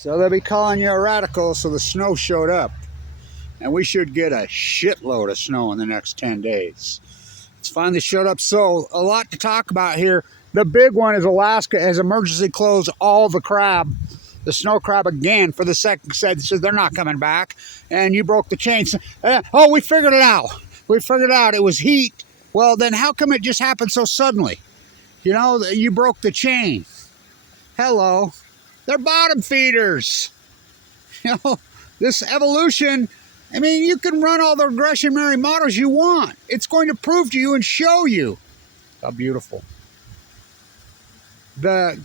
So they'll be calling you a radical, so the snow showed up. And we should get a shitload of snow in the next 10 days. It's finally showed up, so a lot to talk about here. The big one is Alaska has emergency closed all the crab, the snow crab again for the second set. Says they're not coming back, and you broke the chain. Oh, we figured it out. We figured out it was heat. Well, then how come it just happened so suddenly? You know, you broke the chain. Hello. They're bottom feeders. You know, this evolution, I mean, you can run all the regressionary models you want. It's going to prove to you and show you. How beautiful. I'm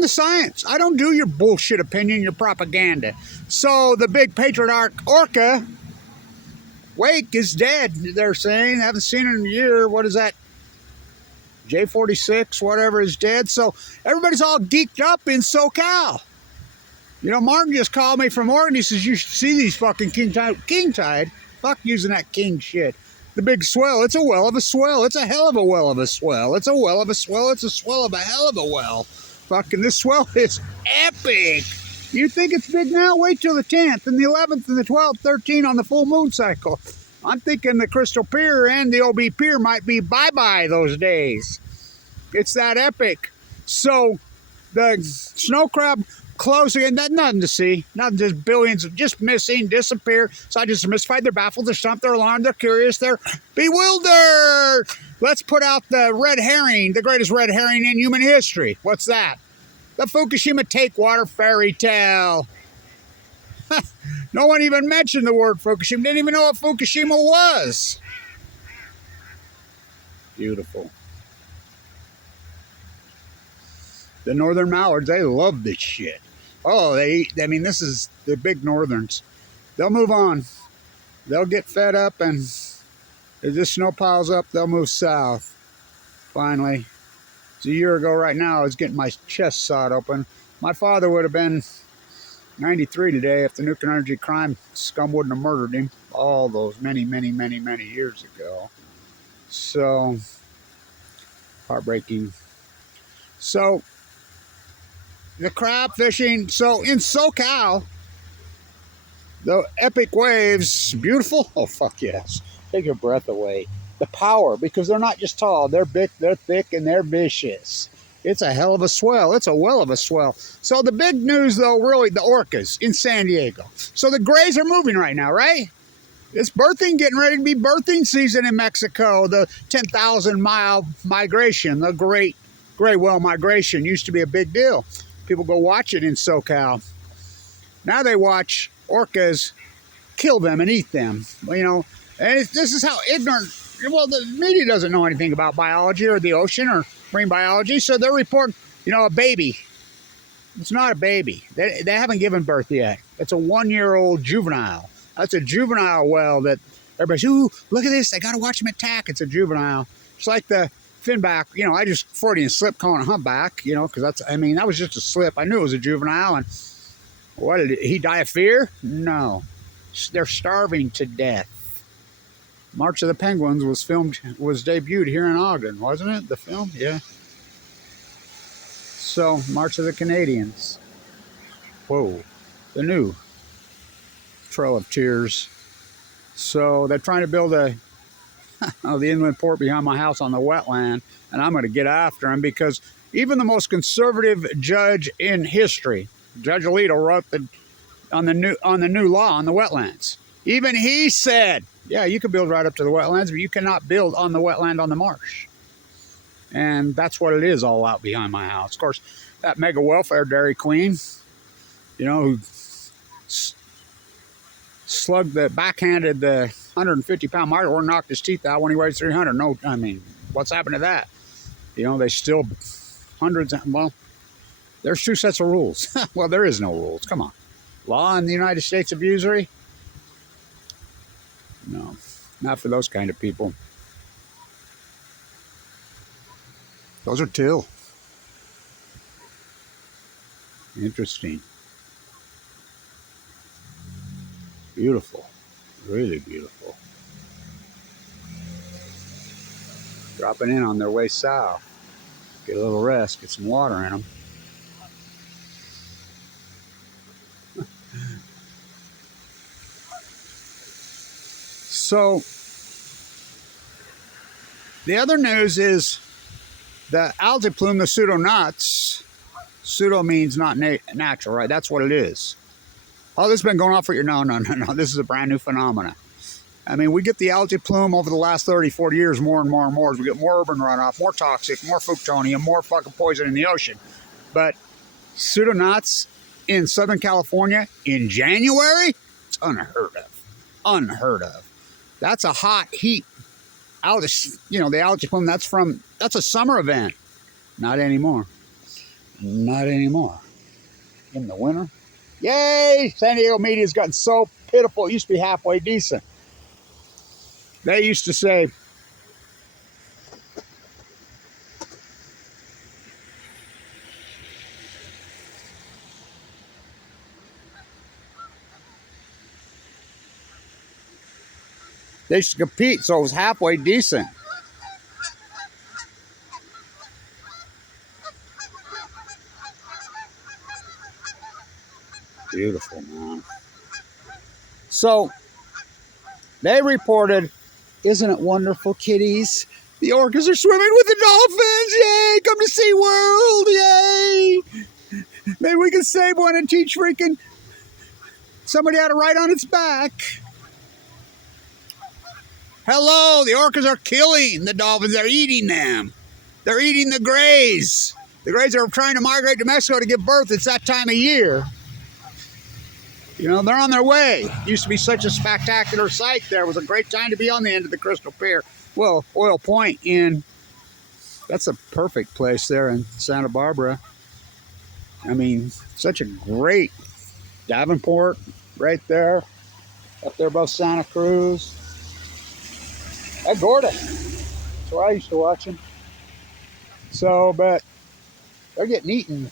the science. I don't do your bullshit opinion, your propaganda. So the big patriarch orca wake is dead, they're saying. I haven't seen it in a year. What is that? J46, whatever, is dead. So everybody's all geeked up in SoCal. You know, Martin just called me from Oregon. He says, you should see these fucking king tide. Fuck using that king shit. The big swell. It's a well of a swell. It's a hell of a well of a swell. It's a well of a swell. It's a swell of a hell of a well. Fucking this swell is epic. You think it's big now? Wait till the 10th and the 11th and the 12th, 13 on the full moon cycle. I'm thinking the Crystal Pier and the OB Pier might be bye-bye those days. It's that epic. So the snow crab closing, and nothing to see. Nothing, just billions, just missing, disappear. Scientists are mystified, they're baffled, they're stumped, they're alarmed, they're curious, they're bewildered. Let's put out the red herring, the greatest red herring in human history. What's that? The Fukushima takewater fairy tale. No one even mentioned the word Fukushima. Didn't even know what Fukushima was. Beautiful. The northern mallards, they love this shit. Oh, I mean, this is the big northerns. They'll move on. They'll get fed up, and as this snow piles up, they'll move south. Finally. It's a year ago right now, I was getting my chest sawed open. My father would have been 93 today if the nuclear energy crime scum wouldn't have murdered him all those many years ago. So, heartbreaking. So, the crab fishing. So, in SoCal, the epic waves, beautiful. Oh, fuck yes. Take your breath away. The power, because they're not just tall. They're big, they're thick, and they're vicious. It's a hell of a swell. It's a well of a swell. So the big news, though, really, the orcas in San Diego. So the grays are moving right now, right? It's birthing, getting ready to be birthing season in Mexico. The 10,000-mile migration, the great gray whale migration used to be a big deal. People go watch it in SoCal. Now they watch orcas kill them and eat them, you know. And this is how ignorant, well, the media doesn't know anything about biology or the ocean or marine biology, so they're reporting, you know, a baby. It's not a baby. They haven't given birth yet. It's a 1-year-old juvenile. That's a juvenile whale that everybody's, ooh, look at this. They got to watch them attack. It's a juvenile. It's like the finback, you know, I just Freudian slip calling a humpback, you know, because that's, I mean, that was just a slip. I knew it was a juvenile. And what, did he die of fear? No. They're starving to death. March of the Penguins was debuted here in Ogden, wasn't it? The film? Yeah. So, March of the Canadians. Whoa. The new Trail of Tears. So, they're trying to build the inland port behind my house on the wetland, and I'm going to get after them because even the most conservative judge in history, Judge Alito, wrote on the new law on the wetlands. Even he said, yeah, you can build right up to the wetlands, but you cannot build on the wetland on the marsh. And that's what it is all out behind my house. Of course, that mega welfare Dairy Queen, you know, who backhanded the 150-pound market or knocked his teeth out when he weighs 300. No, I mean, what's happened to that? You know, they still hundreds of, well, there's 2 sets of rules. Well, there is no rules. Come on. Law in the United States of usury? No, not for those kind of people. Those are till. Interesting. Beautiful. Really beautiful. Dropping in on their way south. Get a little rest, get some water in them. So the other news is the algae plume, the pseudonuts. Pseudo means not natural, right? That's what it is. Oh, this has been going on for years. No. This is a brand new phenomenon. I mean, we get the algae plume over the last 30, 40 years more and more and more as we get more urban runoff, more toxic, more plutonium, more fucking poison in the ocean. But pseudonuts in Southern California in January, it's unheard of. Unheard of. That's a hot heat. Algae, you know, the algae plume, that's a summer event. Not anymore. Not anymore. In the winter. Yay! San Diego media's gotten so pitiful. It used to be halfway decent. They used to say, they used to compete, so it was halfway decent. Beautiful, man. So, they reported, isn't it wonderful, kitties? The orcas are swimming with the dolphins. Yay! Come to SeaWorld. Yay! Maybe we can save one and teach freaking somebody how to ride on its back. Hello, the orcas are killing the dolphins. They're eating them. They're eating the greys. The greys are trying to migrate to Mexico to give birth. It's that time of year. You know, they're on their way. It used to be such a spectacular sight there. It was a great time to be on the end of the Crystal Pier. Well, Oil Point that's a perfect place there in Santa Barbara. I mean, such a great Davenport right there. Up there above Santa Cruz. Gorda. That's where I used to watch them. So, but they're getting eaten.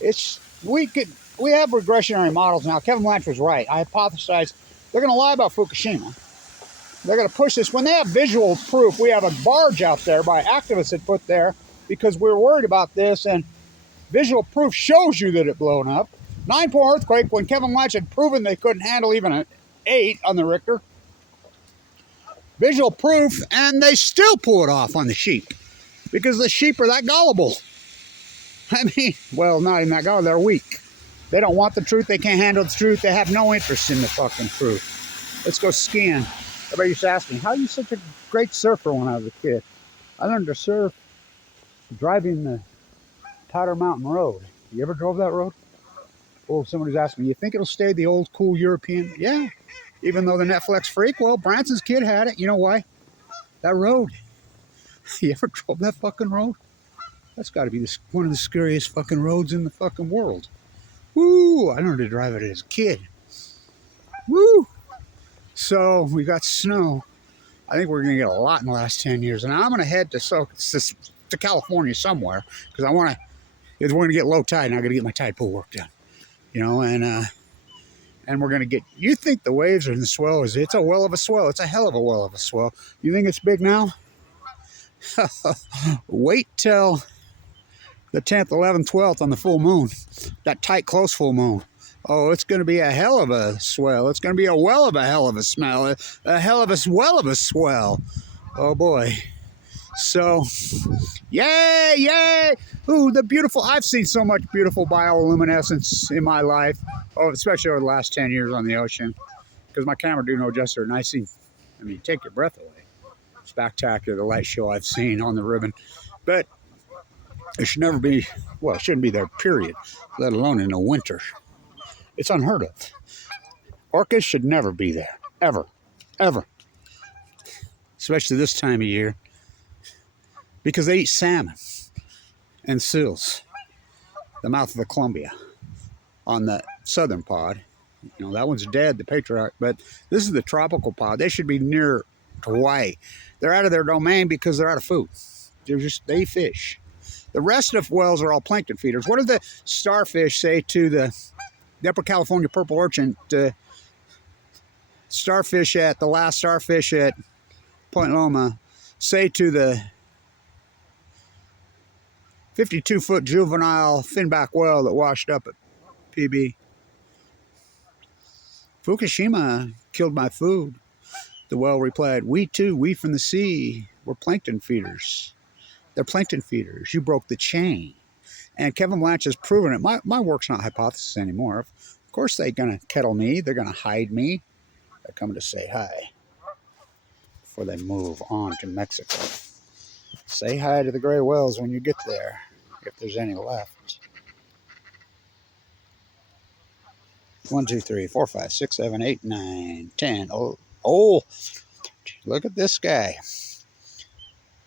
We have regressionary models now. Kevin Blanch was right. I hypothesized they're going to lie about Fukushima. They're going to push this. When they have visual proof, we have a barge out there by activists that put there because we were worried about this, and visual proof shows you that it blown up. 9.4 earthquake when Kevin Blanch had proven they couldn't handle even an 8 on the Richter. Visual proof, and they still pull it off on the sheep because the sheep are that gullible. I mean, well, not even that gullible. They're weak. They don't want the truth. They can't handle the truth. They have no interest in the fucking truth. Let's go skiing. Everybody used to ask me, how are you such a great surfer when I was a kid? I learned to surf driving the Powder Mountain Road. You ever drove that road? Oh, somebody's asking me, you think it'll stay the old cool European? Yeah. Even though the Netflix freak, well, Branson's kid had it. You know why? That road. You ever drove that fucking road? That's got to be one of the scariest fucking roads in the fucking world. Woo! I learned to drive it as a kid. Woo! So, we got snow. I think we're going to get a lot in the last 10 years. And I'm going to head to California somewhere. Because we're going to get low tide and I'm going to get my tide pool work done. You know, and we're going to get, you think the waves are in the swell, it's a well of a swell. It's a hell of a well of a swell. You think it's big now? Wait till the 10th, 11th, 12th on the full moon. That tight, close full moon. Oh, it's going to be a hell of a swell. It's going to be a well of a hell of a smell. A hell of a well of a swell. Oh, boy. So, yay, yay. Ooh, the beautiful, I've seen so much beautiful bioluminescence in my life. Oh, especially over the last 10 years on the ocean. Because my camera do no justice. And take your breath away. Spectacular, the light show I've seen on the ribbon. But it should never be, well, it shouldn't be there, period. Let alone in the winter. It's unheard of. Orcas should never be there. Ever. Ever. Especially this time of year. Because they eat salmon and seals. The mouth of the Columbia. On the southern pod. You know, that one's dead, the patriarch. But this is the tropical pod. They should be near to Hawaii. They're out of their domain because they're out of food. They eat fish. The rest of whales are all plankton feeders. What do the starfish say to the Upper California purple orchid? The last starfish at Point Loma say to the 52-foot juvenile finback whale that washed up at PB. Fukushima killed my food. The whale replied, "We too, we from the sea, we're plankton feeders. They're plankton feeders. You broke the chain." And Kevin Blanch has proven it. My work's not hypothesis anymore. Of course they're going to kettle me. They're going to hide me. They're coming to say hi before they move on to Mexico. Say hi to the gray whales when you get there, if there's any left. 1, 2, 3, 4, 5, 6, 7, 8, 9, 10. Oh, look at this guy.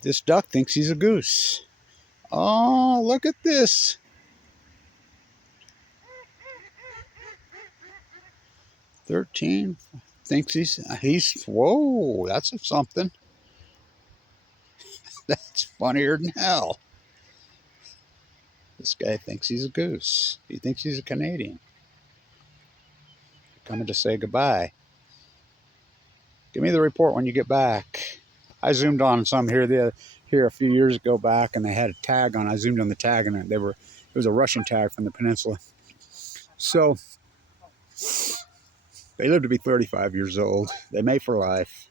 This duck thinks he's a goose. Oh, look at this. 13 thinks he's whoa, that's something. That's funnier than hell. This guy thinks he's a goose. He thinks he's a Canadian. Coming to say goodbye. Give me the report when you get back. I zoomed on some here a few years ago back, and they had a tag on. I zoomed on the tag, and it was a Russian tag from the peninsula. So they live to be 35 years old. They mate for life.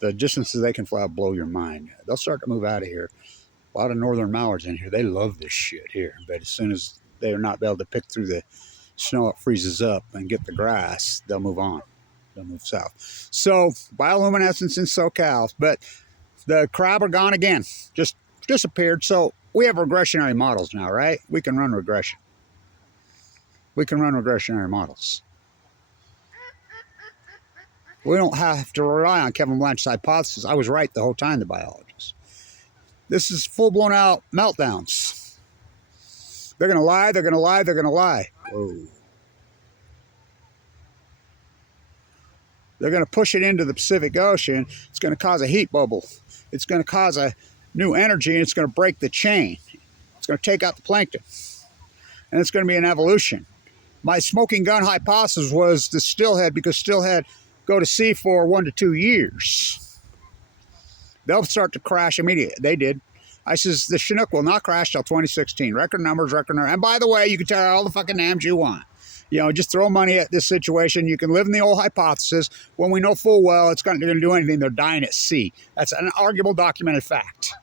The distances they can fly will blow your mind. They'll start to move out of here. A lot of northern mallards in here. They love this shit here. But as soon as they are not able to pick through the snow, it freezes up, and get the grass, they'll move on. They'll move south. So bioluminescence in SoCal. But the crab are gone again. Just disappeared. So we have regressionary models now, right? We can run regression. We can run regressionary models. We don't have to rely on Kevin Blanch's hypothesis. I was right the whole time, the biologist. This is full-blown out meltdowns. They're going to lie, they're going to lie, they're going to lie. Whoa. They're going to push it into the Pacific Ocean. It's going to cause a heat bubble. It's going to cause a new energy, and it's going to break the chain. It's going to take out the plankton. And it's going to be an evolution. My smoking gun hypothesis was the stillhead, because stillhead go to sea for 1 to 2 years. They'll start to crash immediately. They did. I says the Chinook will not crash till 2016. Record numbers. And by the way, you can tell all the fucking names you want. You know, just throw money at this situation. You can live in the old hypothesis when we know full well it's not going to do anything. They're dying at sea. That's an arguable documented fact.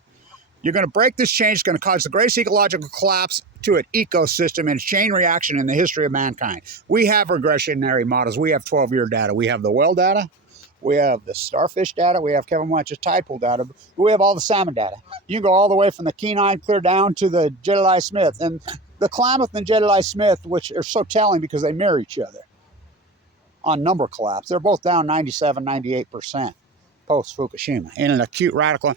You're going to break this chain. It's going to cause the greatest ecological collapse to an ecosystem and chain reaction in the history of mankind. We have regressionary models. We have 12-year data. We have the whale data. We have the starfish data. We have Kevin Blanch's tide pool data. We have all the salmon data. You can go all the way from the Kenai clear down to the Jedediah Smith. And the Klamath and Jedediah Smith, which are so telling because they mirror each other on number collapse. They're both down 97, 98% post-Fukushima in an acute radical.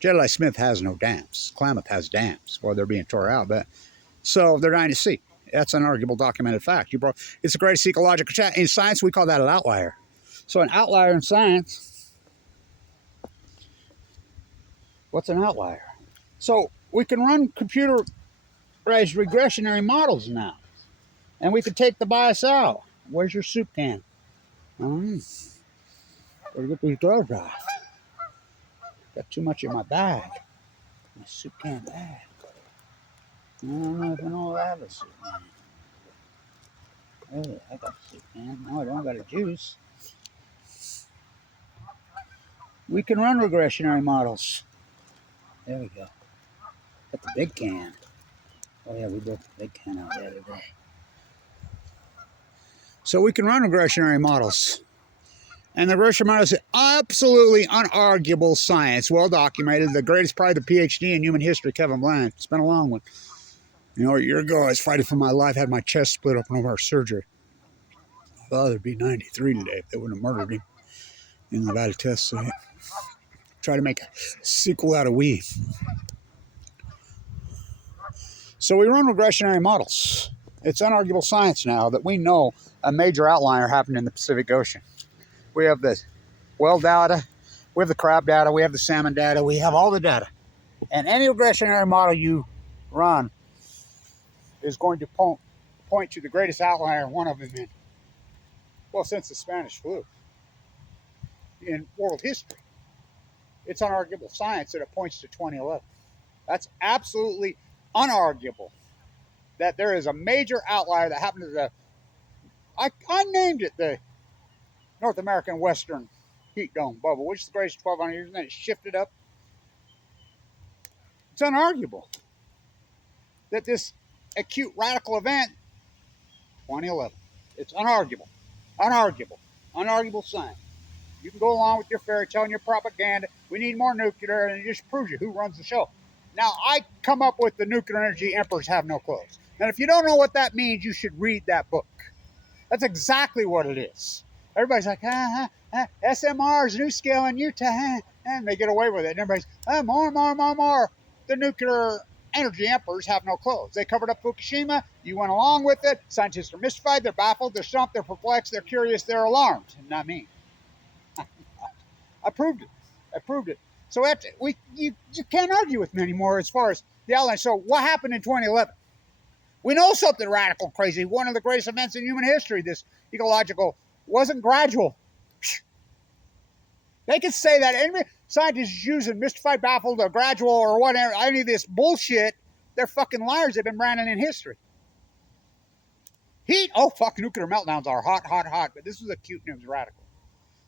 Jedediah Smith has no dams. Klamath has dams, or they're being tore out. But so they're dying at sea. That's an arguable documented fact. It's the greatest ecological attack. In science, we call that an outlier. So an outlier in science, what's an outlier? So we can run computerized regressionary models now. And we could take the bias out. Where's your soup can? Where'd you get these gloves off? Got too much in my bag. My soup can bag. I don't know if I know I have a soup can. Oh, I got a soup can. No, I don't got a juice. We can run regressionary models. There we go. Got the big can. Oh yeah, we broke the big can out the other day. So we can run regressionary models. And the regression model is absolutely unarguable science, well documented. The greatest, probably the PhD in human history, Kevin Blanch. It's been a long one. You know, a year ago I was fighting for my life, had my chest split open over surgery. My father would be 93 today if they wouldn't have murdered him in the Nevada test site. Try to make a sequel out of we. So we run regressionary models. It's unarguable science now that we know a major outlier happened in the Pacific Ocean. We have the whale data, we have the crab data, we have the salmon data, we have all the data. And any regressionary model you run is going to point to the greatest outlier, one of them in, well, since the Spanish flu, in world history. It's unarguable science that it points to 2011. That's absolutely unarguable that there is a major outlier that happened to I named it the North American Western heat dome bubble, which is the greatest 1,200 years, and then it shifted up. It's unarguable that this acute radical event, 2011, it's unarguable, unarguable science. You can go along with your fairy tale and your propaganda. We need more nuclear, and it just proves you who runs the show. Now, I come up with the nuclear energy emperors have no clothes. And if you don't know what that means, you should read that book. That's exactly what it is. Everybody's like, SMRs, new scale in Utah, and they get away with it. And everybody's, more. The nuclear energy emperors have no clothes. They covered up Fukushima. You went along with it. Scientists are mystified. They're baffled. They're stumped. They're perplexed. They're curious. They're alarmed. Not me. I proved it. So you can't argue with me anymore as far as the outline. So what happened in 2011? We know something radical, crazy. One of the greatest events in human history. This ecological wasn't gradual. They could say that any scientists using mystified, baffled, or gradual, or whatever, any of this bullshit, they're fucking liars. They've been branded in history. Heat, oh fuck, nuclear meltdowns are hot, but this was acute and it was radical.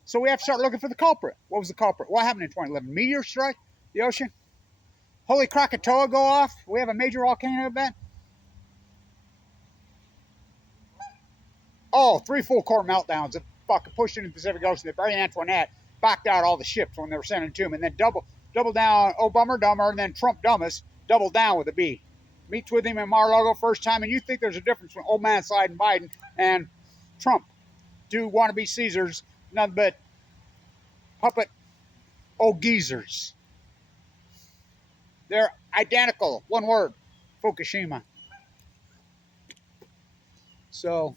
So we have to start looking for the culprit. What was the culprit? What happened in 2011? Meteor strike the ocean? Holy Krakatoa go off? We have a major volcano event? Oh, 3 full core meltdowns that fucking pushed into the Pacific Ocean. The Marie Antoinette backed out all the ships when they were sending to him, and then double down, oh bummer dumber, and then Trump dumbest, double down with a B. Meets with him in Mar-a-Lago first time, and you think there's a difference between old man sliding Biden and Trump. Do wannabe Caesars, nothing but puppet old geezers. They're identical. One word, Fukushima. So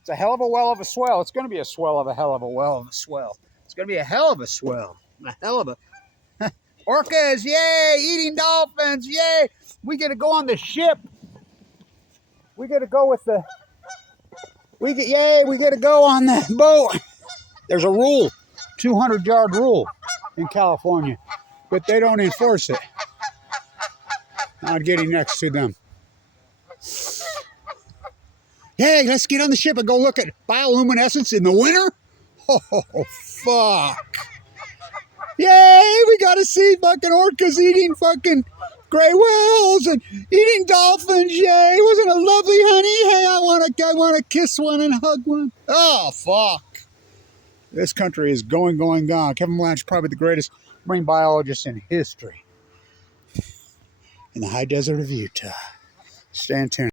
it's a hell of a well of a swell. It's going to be a swell of a hell of a well of a swell. It's going to be a hell of a swell. A hell of a... Orcas, yay! Eating dolphins, yay! We get to go on the ship. We get to go with the... We get to go on the boat. There's a rule, 200-yard rule in California, but they don't enforce it. Not getting next to them. Hey, let's get on the ship and go look at bioluminescence in the winter. Oh, fuck. Yay, we got to see fucking orcas eating fucking gray whales and eating dolphins. Yay, wasn't it lovely, honey? Hey, I want to kiss one and hug one. Oh, fuck. This country is going, gone. Kevin Blanch, probably the greatest marine biologist in history. In the high desert of Utah. Stand tuned.